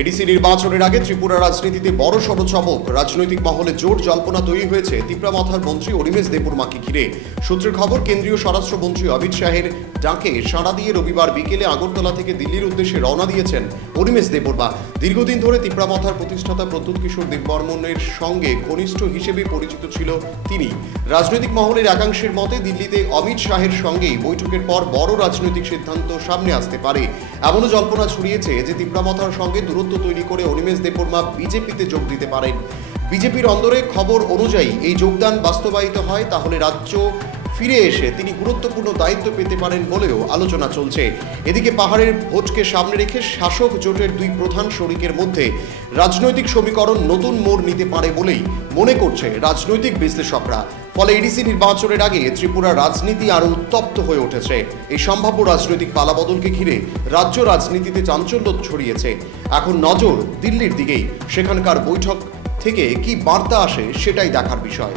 ADC নির্বাচনের আগে ত্রিপুরা রাজনীতিতে বড়সড় চমক। রাজনৈতিক মহলে জোর জল্পনা তৈরি হয়েছে তিপ্রামাথার মন্ত্রী অনিমেষ দেববর্মাকে ঘিরে। সূত্রের খবর, কেন্দ্রীয় স্বরাষ্ট্রমন্ত্রী অমিত শাহের ডাকে সাড়া দিয়ে রবিবার বিকেলে আগরতলা থেকে দিল্লির উদ্দেশ্যে রওনা দিয়েছেন অনিমেষ দেববর্মা। দীর্ঘদিন ধরে তিপ্রামাথার প্রতিষ্ঠাতা প্রদ্যুৎ কিশোর দেববর্মনের সঙ্গে ঘনিষ্ঠ হিসেবে পরিচিত ছিল তিনি। রাজনৈতিক মহলের একাংশের মতে দিল্লিতে অমিত শাহের সঙ্গেই বৈঠকের পর বড় রাজনৈতিক সিদ্ধান্ত সামনে আসতে পারে। এমনও জল্পনা ছড়িয়েছে যে তিপ্রামাথার সঙ্গে দূরত্ব তৈরি করে অনিমেষ দেববর্মা বিজেপিতে যোগ দিতে পারেন। বিজেপির অন্দরে খবর অনুযায়ী এই যোগদান বাস্তবায়িত হয় তাহলে রাজ্য ফিরে এসে তিনি গুরুত্বপূর্ণ দায়িত্ব পেতে পারেন বলেও আলোচনা চলছে। এদিকে পাহাড়ের ভোটকে সামনে রেখে শাসক জোটের দুই প্রধান শরিকের মধ্যে রাজনৈতিক সমীকরণ নতুন মোড় নিতে পারে বলেই মনে করছে রাজনৈতিক বিশ্লেষকরা। ফলে এডিসি নির্বাচনের আগে ত্রিপুরার রাজনীতি আরও উত্তপ্ত হয়ে উঠেছে। এই সম্ভাব্য রাজনৈতিক পালাবদলকে ঘিরে রাজ্য রাজনীতিতে চাঞ্চল্য ছড়িয়েছে। এখন নজর দিল্লির দিকেই। সেখানকার বৈঠক থেকে কি বার্তা আসে সেটাই দেখার বিষয়।